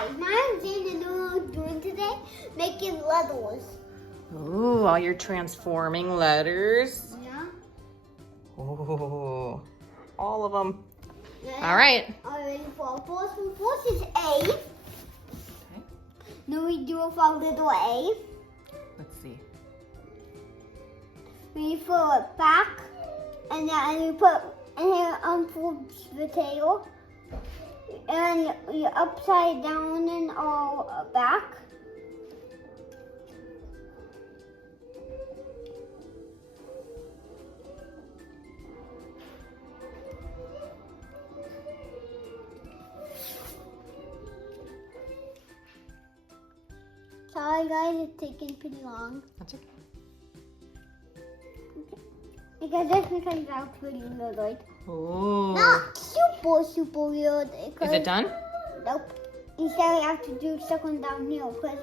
guys, my Jane and Noah doing today, making letters. Ooh, all your transforming letters. Yeah. Oh, all of them. Yeah. All right. Already for first is A. Okay. Then we do it for little A. Let's see. We fill it back, and then we put in here for the tail, and you upside down and all back. Sorry guys, it's taking pretty long. That's okay. Because this becomes out pretty weird, right? Ooh. Not super weird. Is it done? Nope. Instead we have to do second down here. Because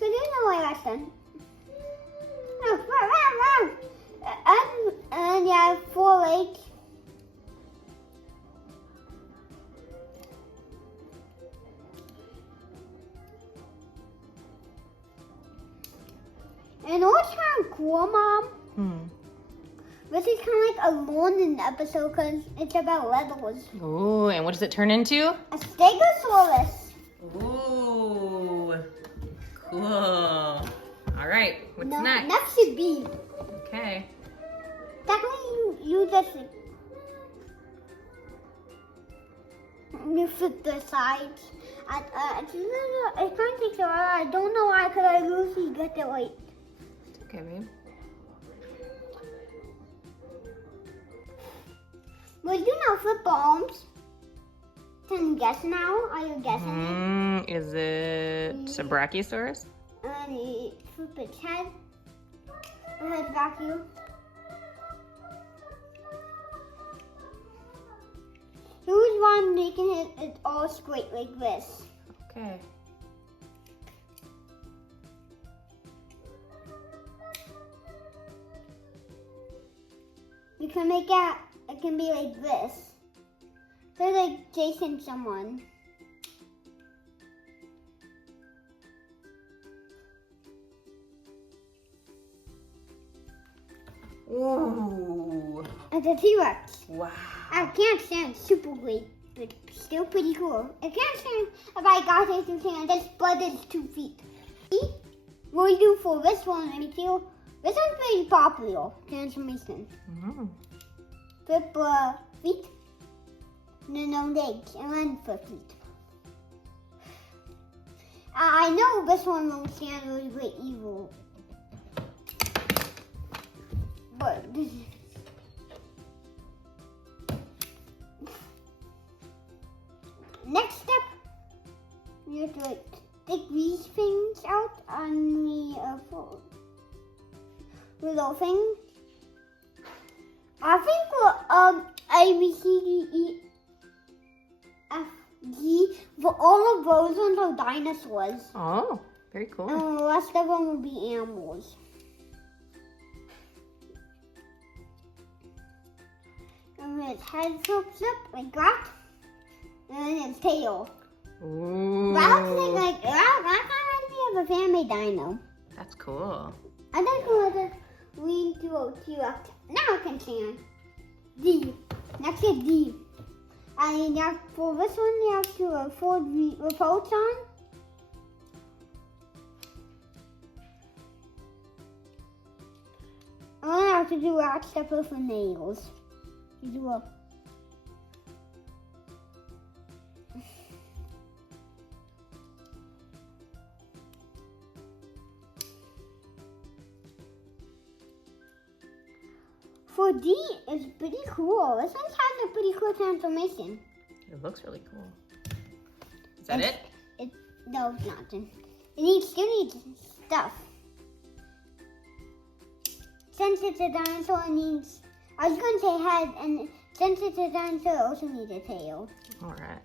you know why that's done. And you have 4 legs. And what's kind of cool, Mom? This is kind of like a London episode because it's about letters. Ooh, and what does it turn into? A stegosaurus. Ooh, cool. All right, what's next? Next is B. Okay. Technically, you just you flip the sides. It's kind of takes a while. I don't know why, because I usually get it right. Okay, babe. Well, you know flip arms. Can you guess now? Are you guessing it? Is it a brachiosaurus? And you flip its head. The head back you. Who's one making it all straight like this? Okay. You can make it can be like this. They're like chasing someone. Ooh. It's a T-Rex. Wow. I can't stand super great, but still pretty cool. I can't stand if I got it to stand, I just blood its 2 feet. See? What we do for this one, let me tell. This one's pretty popular, transformation. Flip feet, and then no legs, and then flip feet. I know this one won't stand really great evil. But this is... Next step, you have to like stick these things out on the little thing. I think A, B, C, D, E, F, G, for all of those ones are dinosaurs. Oh, very cool. And the rest of them will be animals. And then its head flips up like that. And then its tail. Ooh. That looks like that kind of reminds me of a fan-made dino. That's cool. I think we'll just lean to a T-Rex. Now I can stand. D. Next is D. And for this one, you have to afford reports on. And then I have to do a step for nails. You do a... For D, it's pretty cool. This one has a pretty cool transformation. It looks really cool. Is that it? No, it's not. It still needs stuff. Since it's a dinosaur, it needs... I was going to say head, and since it's a dinosaur, it also needs a tail. All right.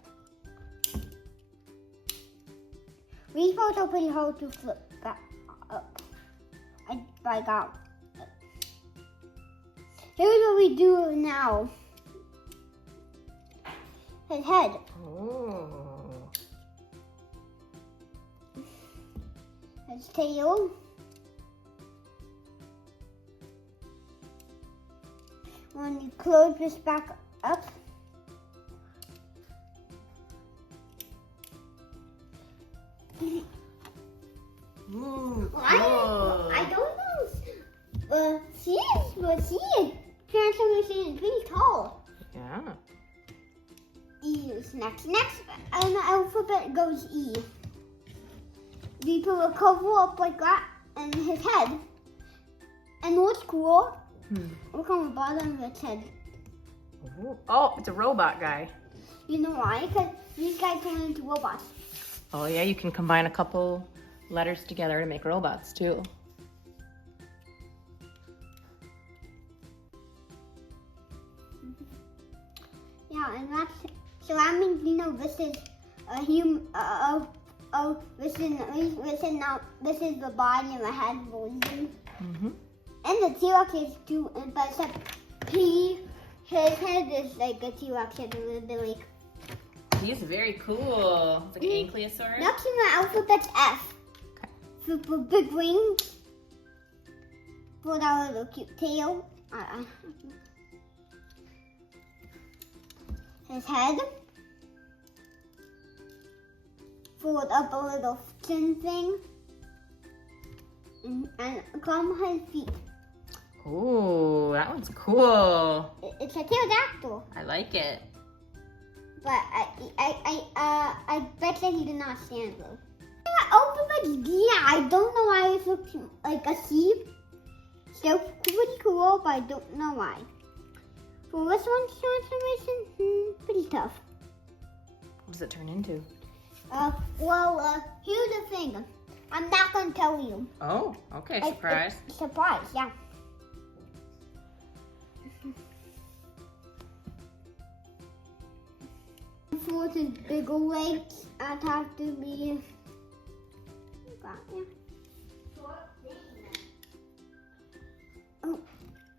These parts are pretty hard to flip back up. I got it. Here's what we do now. His head. Oh. his tail. When you close this back up, Ooh, cool. I don't know. She is transformation is pretty tall. Yeah. E is next. Next, and the alphabet goes E. We put a cover up like that and his head. And what's cool? Look on the bottom of its head. Ooh. Oh, it's a robot guy. You know why? Because these guys turn into robots. Oh yeah, you can combine a couple letters together to make robots too. Yeah, and that's so that means this is a human. This is the body and the head version. And the T-Rex is too, but except his head is like a T-Rex head, a little bit like. He's very cool. It's like an ankylosaurus. Next in my alphabet's F. Okay. For big wings. For that little cute tail. His head. Fold up a little chin thing. And come his feet. Ooh, that one's cool. It's a pterodactyl. I like it. But I bet that he did not stand though. Alphabet D, I don't know why it looks like a C. Still pretty cool, but I don't know why. For this one's transformation, pretty tough. What does it turn into? Here's the thing. I'm not gonna tell you. Oh, okay, surprise. Surprise, yeah. For his bigger legs, I'd have to be.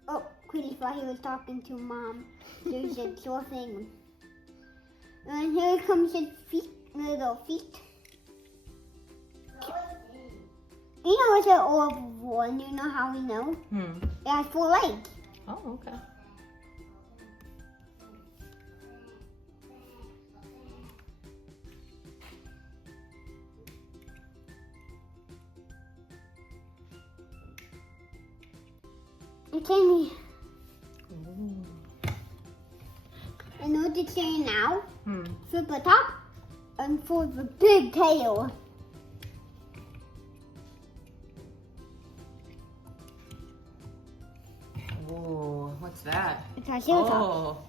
Oh, Queenie thought he was talking to Mom. There's a sore thing. And here comes his feet, little feet. You know it's an oval one. You know how we know? It has 4 legs. Oh, okay. Okay, me. I know what it's saying now. For the top and for the big tail. Ooh, what's that? It's a Triceratops. Oh,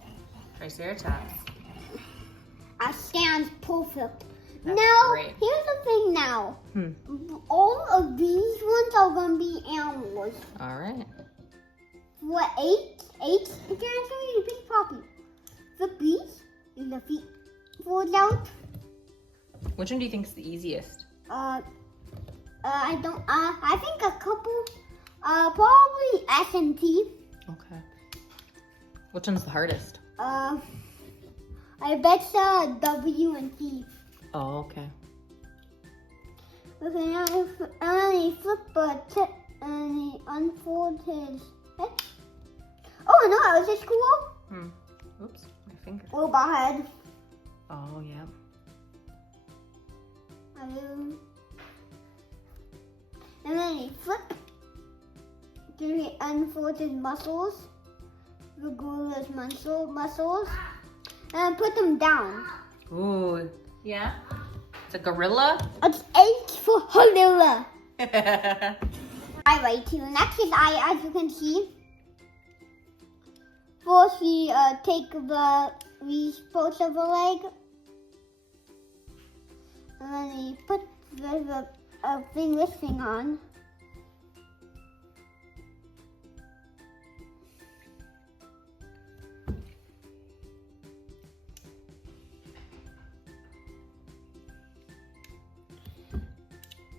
Triceratops. It stands perfect. That's now, great. here's the thing now. All of these ones are going to be animals. All right. For eight, it's actually a big puppy. The beast is the feet. For out. Which one do you think is the easiest? I don't. I think a couple. Probably S and T. Okay. Which one's the hardest? I bet W and T. Oh, okay. Okay, now and he flip a tip and he unfold his head. Oh no, that was just cool. Oops, my finger. Robot head. Oh, yeah. And then he flip. Then he unfolds his muscles. The gorilla's muscles. And put them down. Ooh, yeah. It's a gorilla. It's H for gorilla. I right here. Next is I, as you can see. First we take the parts of the leg. And then we put the this thing on.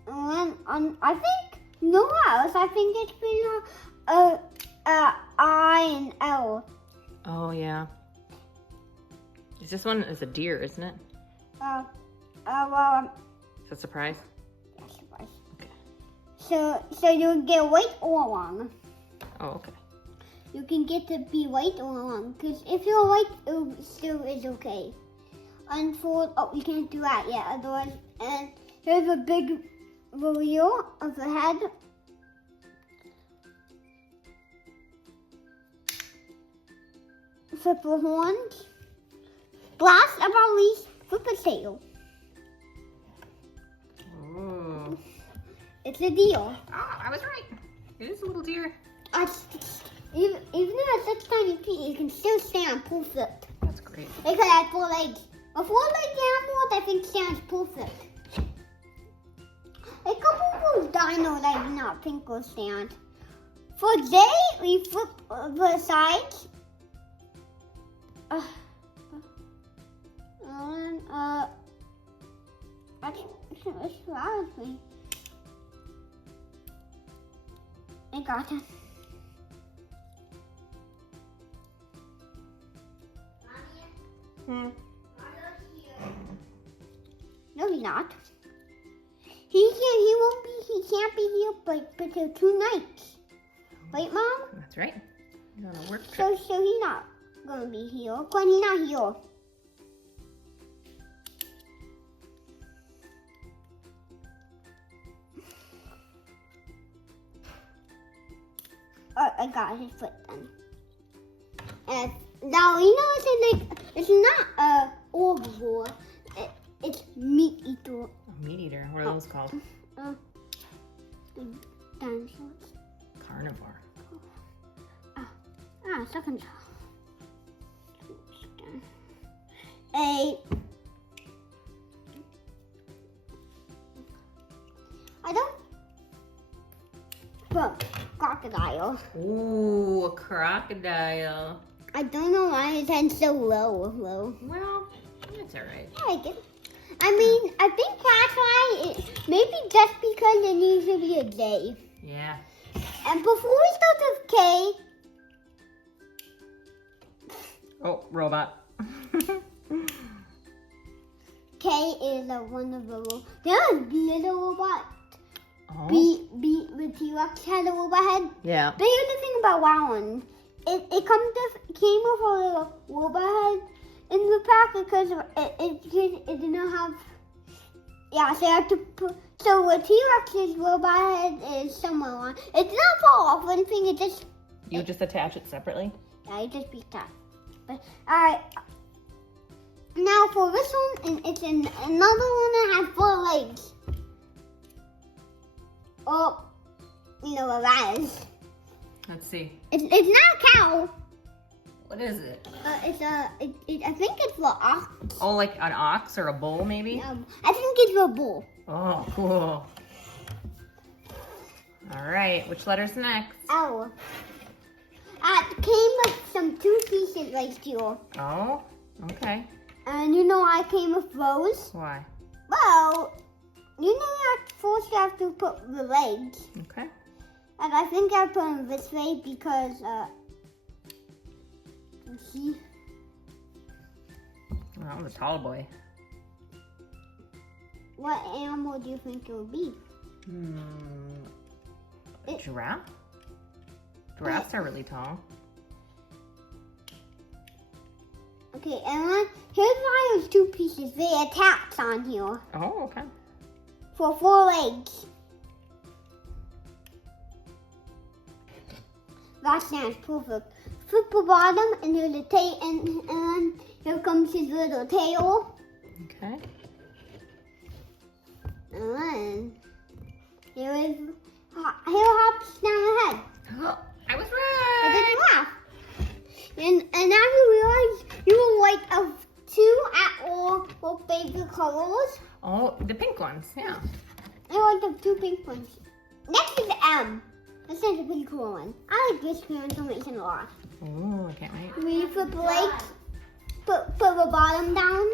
And then I think no else. I think it's been I and L. Oh, yeah. Is this one is a deer, isn't it? Well, Is that a surprise? yeah, surprise. Okay. So you'll get white or long. Oh, okay. You can get to be white or long. Because if you're white, it still is okay. Unfold. Oh, you can't do that yet. Otherwise, and here's a big reveal of the head. Flip the horns. Last but not least, flip the tail. Ooh. It's a deal. Oh, I was right. It is a little deer. Even though it's such tiny feet, you can still stand full flip. That's great. It could have 4 legs. A 4-legged animal, I think, stands full flip. A couple of those dinos I do not think will stand. For Jay, we flip the sides. And that's surprised me. I got it. Hmm. No, he's not. He can't be here but till 2 nights. Right, Mom? That's right. You're on a work trip. So he's not gonna be here. When he's not here. I got his foot then. And now you know it's not herbivore. It's meat eater. A meat eater. What are those called? Dinosaurs. Carnivore. Second. I don't. But crocodile. Ooh, a crocodile. I don't know why his head's so low. Well, that's all right. I like it. I mean, I think that's why. Maybe just because it needs to be a J. Yeah. And before we start with K. Oh, robot. K is one of the little. There's little robot. Oh. The T-Rex had a robot head. Yeah. But here's the thing about that one. It came with a little robot head in the pack because it didn't have. Yeah, so you have to put. So the T-Rex's robot head is somewhere on. It's not fall off or anything. It just. You just attach it separately? Yeah, it just beat that. But alright. Now for this one, and it's another one that has 4 legs. Oh, you know what that is. Let's see. It's not a cow. What is it? I think it's the ox. Oh, like an ox or a bull, maybe? I think it's the bull. Oh, cool. All right, which letter's next? L. It came with some 2 pieces right here. Oh, okay. And you know I came with those? Why? Well, you know first you have to put the legs. Okay. And I think I put them this way because, see? Well, I'm a tall boy. What animal do you think it would be? A giraffe? Giraffes are really tall. Okay, and then here's why there's 2 pieces. They attach on here Oh, okay. for 4 legs. That sounds perfect. Flip the bottom, and there's a tail, and then here comes his little tail. Okay. And then here hops down the head. Oh, I was It's a right. giraffe. And now you realize you were like of 2 at all for favorite colors. Oh, the pink ones, yeah. I like the 2 pink ones. Next is M. This is a pretty cool one. I like this transformation a lot. Oh, I can't wait. We flip the legs, put the bottom down.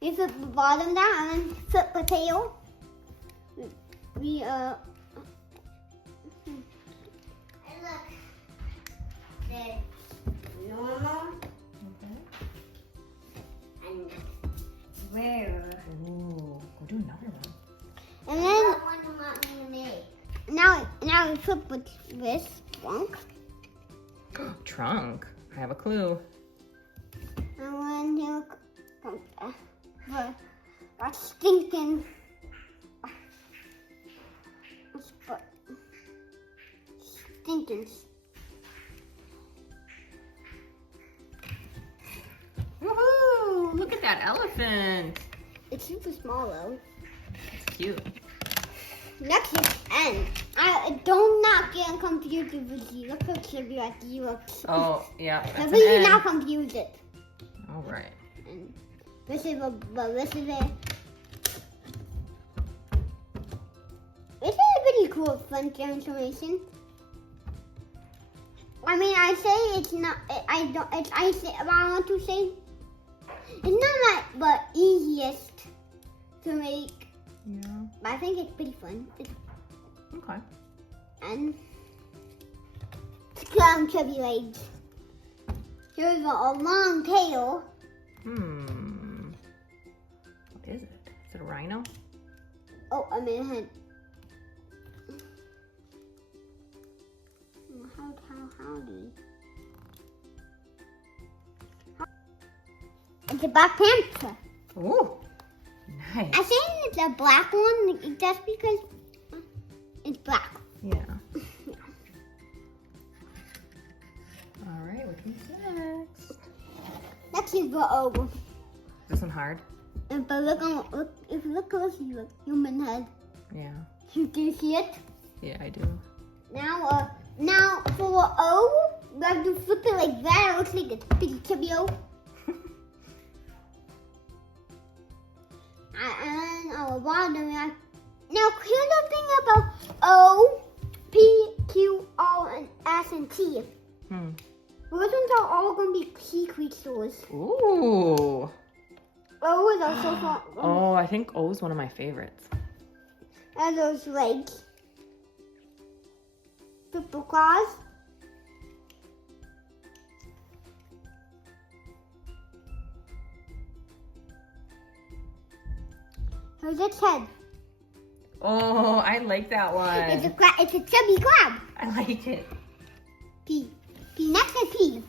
We flip the bottom down and then flip the tail. We And look, there's normal and rare. Ooh, go do another one. And then backflip with this trunk. Trunk. I have a clue. And then he'll come the stinking stinking. Woohoo! Look at that elephant. It's super small though. It's cute. Next is N. I don't not get confused with the look at the looks. Oh, yeah. That's Please an do N. not confuse it. All right. And this is this is it. This is a pretty cool fun transformation. I mean, I say it's not. I don't. It's, I say. What I want to say. It's not like the easiest to make. Yeah. But I think it's pretty fun. Okay. And chubby legs. Here's a long tail. What is it? Is it a rhino? Oh, I mean head. How do you? It's a Black Panther. Ooh, nice. I think it's a black one just because it's black. Yeah. All right, which one's next? Next is the O. This one hard? But look, if you look closely, look, human head. Yeah. Do you see it? Yeah, I do. Now for the O, we have to flip it like that. It looks like it's pretty chubby O. And our bottom, now here's the thing about O, P, Q, R, and S, and T. Those ones are all going to be sea creatures. Ooh. O is also fun. Oh, I think O is one of my favorites. And those legs. Triple claws. Here's its head. Oh, I like that one. It's a chubby crab. I like it. P. Next is P.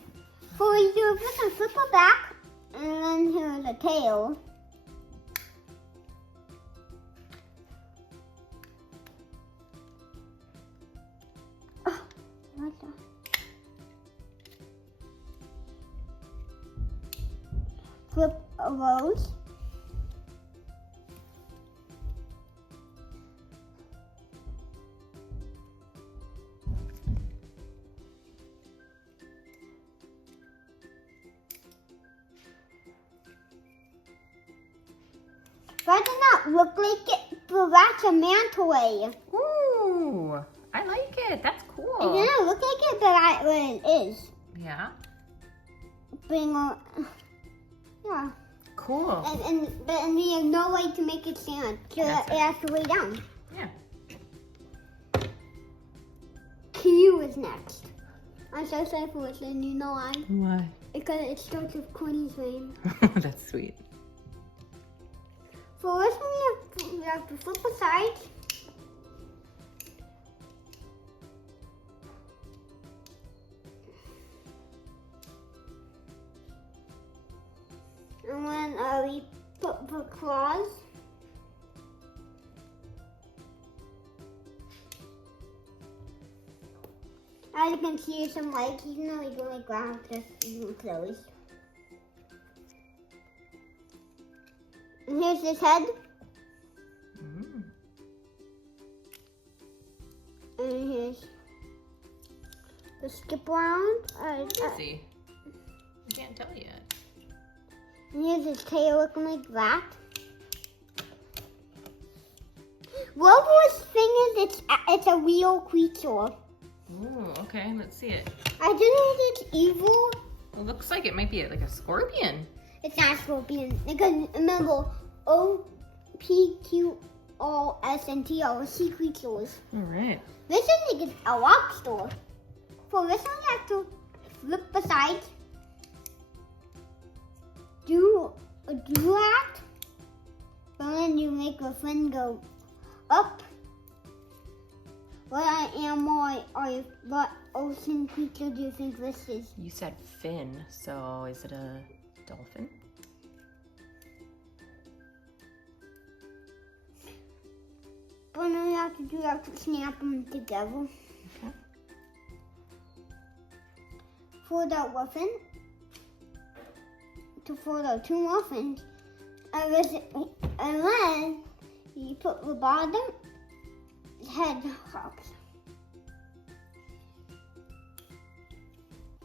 So we do this and flip it back. And then here's a tail. Oh, what's that? Flip a rose. That does not look like it, but that's a manta ray. Ooh, I like it. That's It cool. doesn't look like it, but that's what it is. Yeah. Yeah. Cool. And we have no way to make it stand. So That's it has to lay down. Yeah. Q is next. I'm so sorry for it, and you know why? Why? Because it starts with Corny's name. That's sweet. For this one, we have to flip aside. And then we put the claws. As you can see, some legs, even though we go like ground, just even closed. And here's his head. And here's the skip round. Let's see. I can't tell yet. And here's his tail looking like that. Robo's thing is it's a real creature. Ooh, okay, let's see it. I don't know if it's evil. It looks like it might be like a scorpion. It's not a scorpion. Because remember, O, P, Q, R, S, and T are sea creatures. All right. This is like a lobster. For this one, you have to flip aside. Do that. And then you make the fin go up. What animal or what ocean creature do you think this is? You said fin, so is it a dolphin? But now you have to do that to snap them together. Okay. Fold out muffin. To fold out 2 muffins. And then you put the bottom head hops.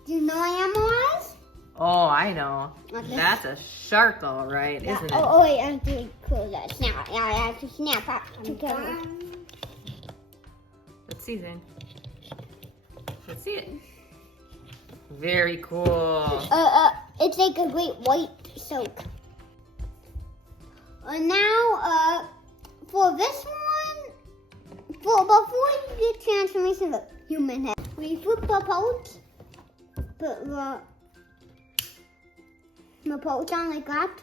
Do you know what animal is? Oh, I know. Okay. That's a shark, all right, Yeah. isn't it? Oh, wait, I have to close that. Snap. Yeah, I have to snap up together. Let's see then. Let's see it. Very cool. It's like a great white soak. Now, for this one, before you get transformation of human head, we flip the pouch, put the pouch on like that,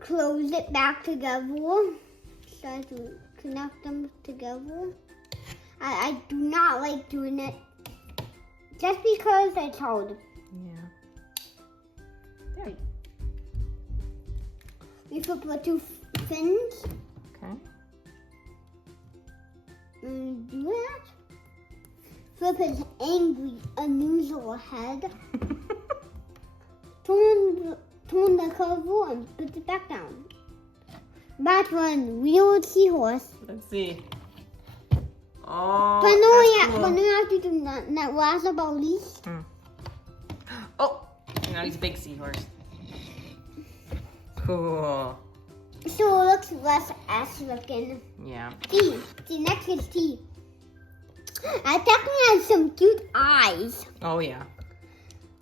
close it back together, start to connect them together. I do not like doing it just because it's hard. Yeah. There. We flip the 2 fins. Okay. And do that. Flip his angry, unusual head. turn the cover and put it back down. That's one real seahorse. Let's see. Oh, But no, that's cool. but no, you have to do that last about least. Oh, now he's a big seahorse. Cool. So it looks less ass looking. Yeah. T. See, next is T. I definitely has some cute eyes. Oh, yeah.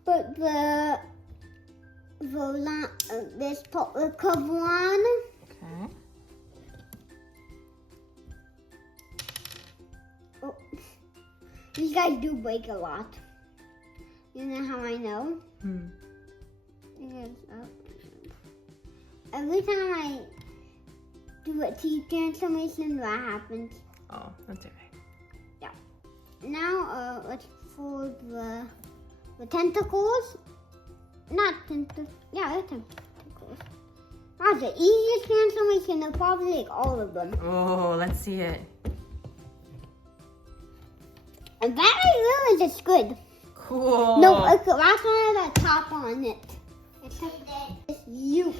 But the cover on. Okay. Oh, these guys do break a lot. You know how I know? Because every time I do a T transformation, that happens. Oh, that's okay. Now, let's fold the tentacles. Not tentacles. Yeah, they're tentacles. That's the easiest transformation of probably like all of them. Oh, let's see it. And that I realize it's good. Cool. No, it's the last one has a top on it. It's U.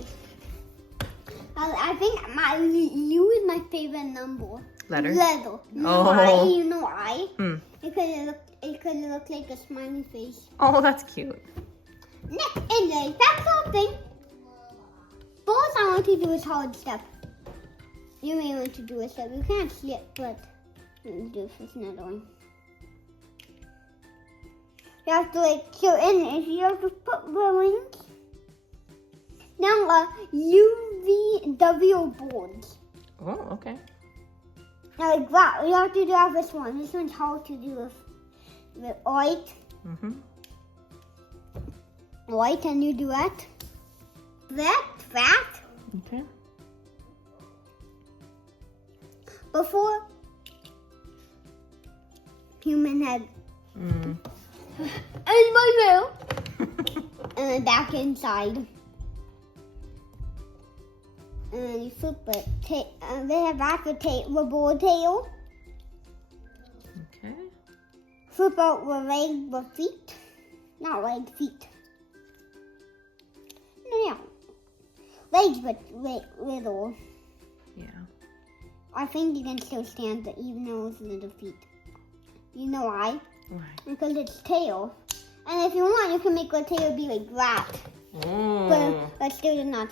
I think my U is my favorite number. Letter? Letter. Oh. You know why? It could look like a smiley face. Oh, that's cute. Next, anyway, that's something. First, I want to do a hard step. You may want to do a step. You can't see it, but let me do this another one. You have to so in it, you have to put the wings. Now, UVW boards. Oh, okay. Now, like that, you have to do this one. This one's hard to do with white. White, and you do that. That. Okay. Before human head. And my tail. And then back inside. And then you flip it. They have back the board tail. Okay. Flip out the leg, the feet. Not leg, feet. No, yeah. Legs, but little. Yeah. I think you can still stand it even though it's little feet. You know why? Why? Because it's tail. And if you want, you can make the tail be like that. Oh. But still not.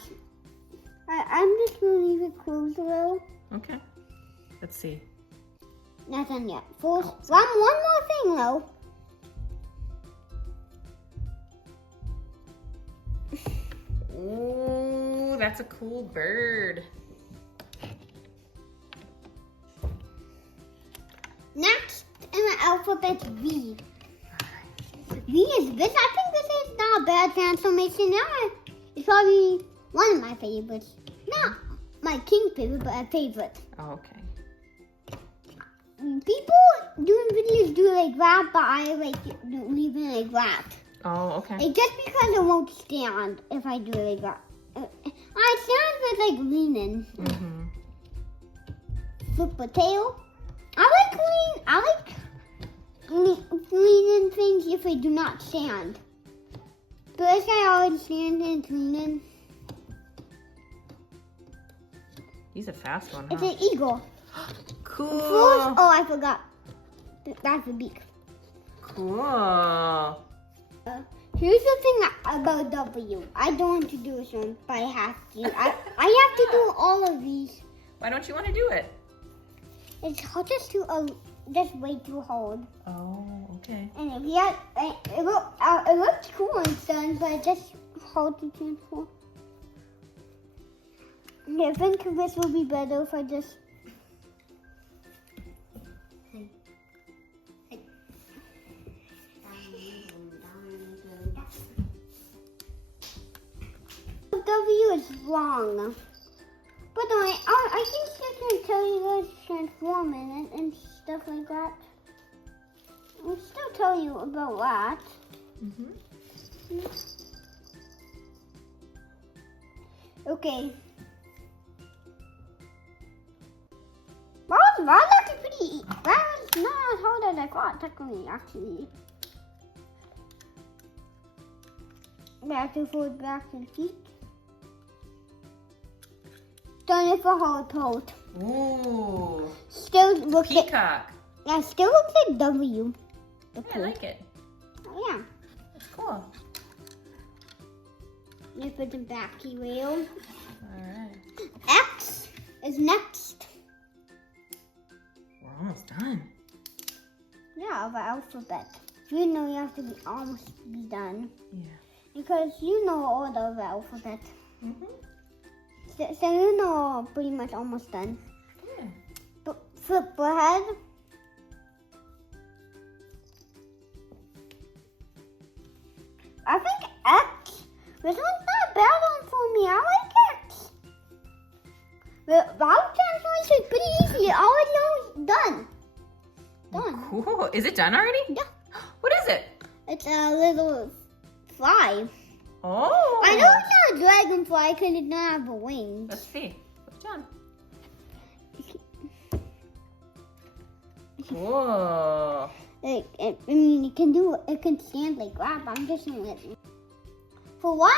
I'm just going to leave it closed though. Okay. Let's see. Not done yet. First, one more thing though. Ooh, that's a cool bird. Next in the alphabet, V. V is this. I think this is not a bad transformation. Now it's probably one of my favorites. Not my king favorite, but a favorite. Oh, okay. people doing videos do like that, but I like leaving like that. Oh, okay. Like, just because it won't stand if I do it like that. I stand with like leaning. Mm-hmm. Flip a tail. I like leaning things if they do not stand. But this guy always stands and it's leaning. He's a fast one, huh? It's an eagle. Cool. Oh, I forgot. That's the beak. Cool. Here's the thing about W. I don't want to do this one, but I have to. I have to do all of these. Why don't you want to do it? It's just way too hard. Oh, okay. And if you had, it looked cool and stuff, but it's just hard to transform. I think this will be better if I just. W is wrong. But I think I can tell you guys transform in it and stuff like that. I'll still tell you about that. Mm-hmm. Okay. That was actually pretty. That was not as hard as I thought, technically, actually. Back and forth, back to the feet. Done it for hard part. Ooh. Still looks like. Peacock. Yeah, still looks like W. Yeah, I like it. Oh, yeah. It's cool. You put the backy wheel. All right. X is next. We're almost done. Yeah, of the alphabet. You know you have to be almost be done. Yeah. Because you know all the alphabet. Mm-hmm. So you know pretty much almost done. Yeah. But flip ahead. I think X. This one's not a bad one for me. I like X. The vowel transformation is pretty easy. Already almost done. Done. Cool. Is it done already? Yeah. What is it? It's a little fly. Oh. I know it's not a dragonfly because it doesn't have a wings. Let's see. What's done? Cool. I mean, it can stand like that, but I'm just gonna let it. For why?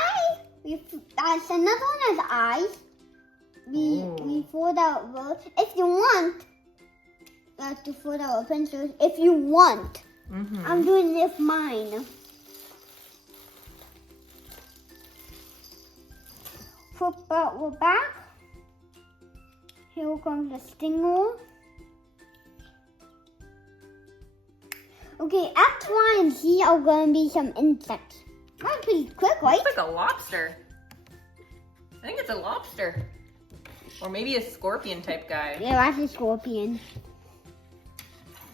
Another one has eyes. We fold out those. If you want, you have to fold out a pencil. If you want. Mm-hmm. I'm doing this mine. Flip out the back. Here comes the stinger. Okay, X, Y, and Z are going to be some insects. That's pretty quick, right? It's like a lobster. I think it's a lobster. Or maybe a scorpion type guy. Yeah, that's a scorpion.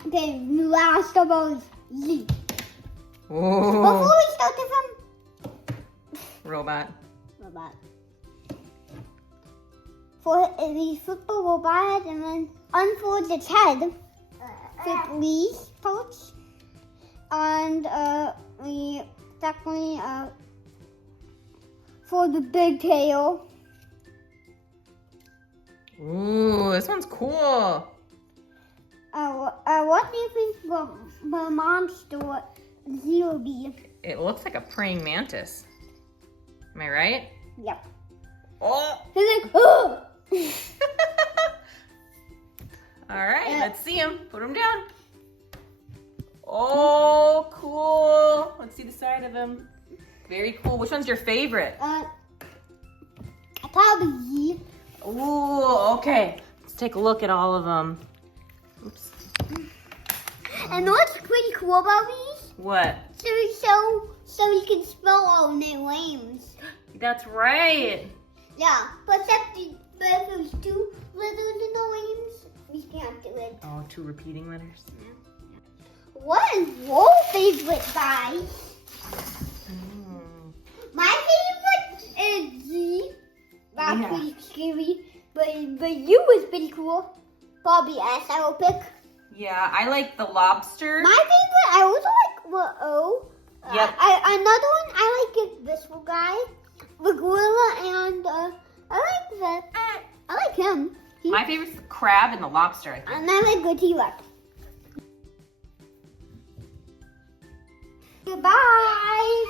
Okay, last of all Z. Whoa. Before we start this Robot. robot. For we flip the robot and then unfold its head. Flip these parts. And we definitely for the big tail. Ooh, this one's cool. What do you think the monster will be? It looks like a praying mantis. Am I right? Yep. Oh. He's like, oh! All right, let's see him. Put him down. Oh, cool. Let's see the side of him. Very cool. Which one's your favorite? Probably. Ooh, okay. Let's take a look at all of them. Oops. And what's pretty cool about these? What? So you can spell all their names. That's right. Yeah, but if there's two letters in the names, we can't do it. Oh, two repeating letters. What is your favorite, guys? My favorite is Z. That's pretty scary, but you was pretty cool. Probably S I will pick. Yeah, I like the lobster. My favorite, I also like Yep. Another one, I like this guy, the gorilla, and I like him. My favorite's the crab and the lobster, I think. And I like the T-Rex. Goodbye.